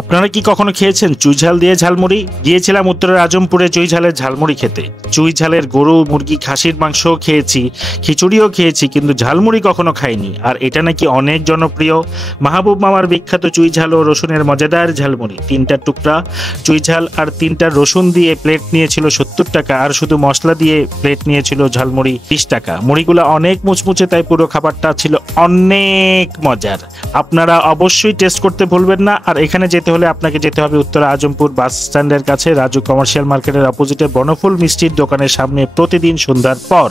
আপনারা কি কখনো খেয়েছেন চুই ঝাল দিয়ে ঝালমুড়ি? গিয়েছিলাম উত্তরের আজমপুরে চুই ঝালের ঝালমুড়ি খেতে। চুই ঝালের গরু, মুরগি, খাসির মাংসও খেয়েছি, খিচুড়িও খেয়েছি, কিন্তু ঝালমুড়ি কখনো খাইনি। আর এটা নাকি অনেক জনপ্রিয়। মাহবুব মামার বিখ্যাত চুই ঝাল ও রসুনের মজাদার ঝালমুড়ি। 3টা টুকরা চুই ঝাল আর 3টা রসুন দিয়ে প্লেট নিয়েছিল 70 টাকা, আর শুধু মশলা দিয়ে প্লেট নিয়েছিল ঝালমুড়ি 20 টাকা। মুড়িগুলো অনেক মুচমুচে, তাই পুরো খাবারটা ছিল অনেক মজার। আপনারা অবশ্যই টেস্ট করতে ভুলবেন না। আর এখানে যেতে হলে আপনাকে যেতে হবে উত্তর আজমপুর বাস স্ট্যান্ডের কাছে রাজু কমার্শিয়াল মার্কেটের অপোজিটে বনফুল মিষ্টির দোকানের সামনে প্রতিদিন সন্ধ্যার পর।